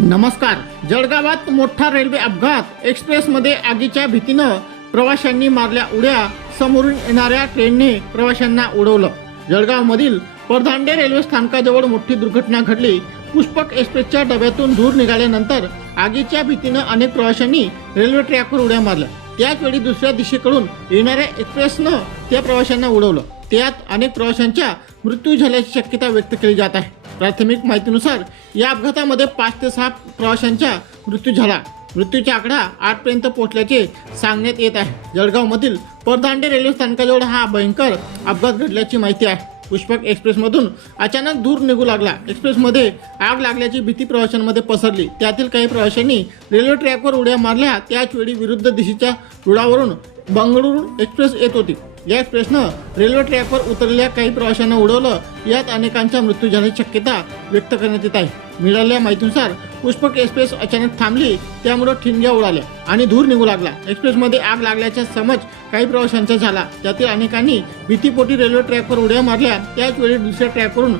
नमस्कार. जळगावात मोठा रेल्वे अपघात. एक्सप्रेसमध्ये आगीच्या भीतीनं प्रवाशांनी मारल्या उड्या. समोरून येणाऱ्या ट्रेनने प्रवाशांना उडवलं. जळगावमधील परधांडे रेल्वे स्थानकाजवळ मोठी दुर्घटना घडली. पुष्पक एक्सप्रेसच्या डब्यातून धूर निघाल्यानंतर आगीच्या भीतीनं अनेक प्रवाशांनी रेल्वे ट्रॅकवर उड्या मारल्या. त्याचवेळी दुसऱ्या दिशेकडून येणाऱ्या एक्सप्रेसनं त्या प्रवाशांना उडवलं. त्यात अनेक प्रवाशांच्या मृत्यू झाल्याची शक्यता व्यक्त केली जात आहे. प्राथमिक माहितीनुसार या अपघातामध्ये पाच ते सहा प्रवाशांचा मृत्यू झाला. मृत्यूचा आकडा आठपर्यंत पोहोचल्याचे सांगण्यात येत आहे. जळगावमधील परदांडे रेल्वे स्थानकाजवळ हा भयंकर अपघात घडल्याची माहिती आहे. पुष्पक एक्सप्रेसमधून अचानक दूर निघू लागला. एक्सप्रेसमध्ये आग लागल्याची भीती प्रवाशांमध्ये पसरली. त्यातील काही प्रवाशांनी रेल्वे ट्रॅकवर उड्या मारल्या. त्याचवेळी विरुद्ध दिशेच्या रुळावरून बंगळुरू एक्सप्रेस येत होती. या एक्सप्रेसनं रेल्वे ट्रॅकवर उतरलेल्या काही प्रवाशांना उडवलं यात अनेकांचा मृत्यू झाल्याची शक्यता व्यक्त करण्यात येत आहे. मिळालेल्या माहितीनुसार पुष्पक एक्सप्रेस अचानक थांबली त्यामुळे ठिणग्या उडाल्या आणि धूर निघू लागला. एक्सप्रेसमध्ये आग लागल्याचा समज काही प्रवाशांचा झाला. त्यातील अनेकांनी भीतीपोटी रेल्वे ट्रॅकवर उड्या मारल्या. त्याच वेळी दुसऱ्या ट्रॅकवरून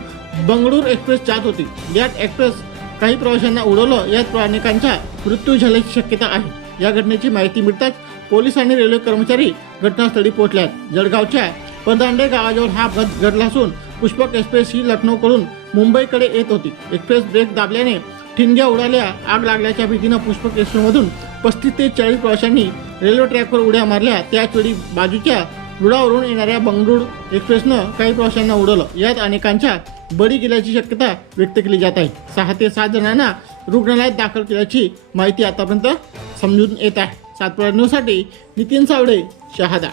बंगळूर एक्सप्रेस जात होती. यात एक्सप्रेस काही प्रवाशांना उडवलं. यात अनेकांचा मृत्यू झाल्याची शक्यता आहे. या घटनेची माहिती मिळताच पोलीस आणि रेल्वे कर्मचारी घटनास्थळी पोहोचल्यात. आहेत जळगावच्या परदांडे गावाजवळ हा अपघात घडला असून पुष्पक एक्सप्रेस ही लखनौकडून मुंबईकडे येत होती. एक्सप्रेस ब्रेक दाबल्याने ठिणग्या उडाल्या आग लागल्याच्या भीतीनं पुष्पक एक्सप्रेसमधून पस्तीस ते चाळीस प्रवाशांनी रेल्वे ट्रॅकवर उड्या मारल्या. त्याचवेळी बाजूच्या रुळावरून येणाऱ्या बंगळूर एक्सप्रेसनं काही प्रवाशांना उडवलं. यात अनेकांच्या बळी गेल्याची शक्यता व्यक्त केली जात आहे. सहा ते सात जणांना रुग्णालयात दाखल केल्याची माहिती आतापर्यंत समजून येत आहे. सातपुरा न्यूजसाठी नितीन सावडे शहादा.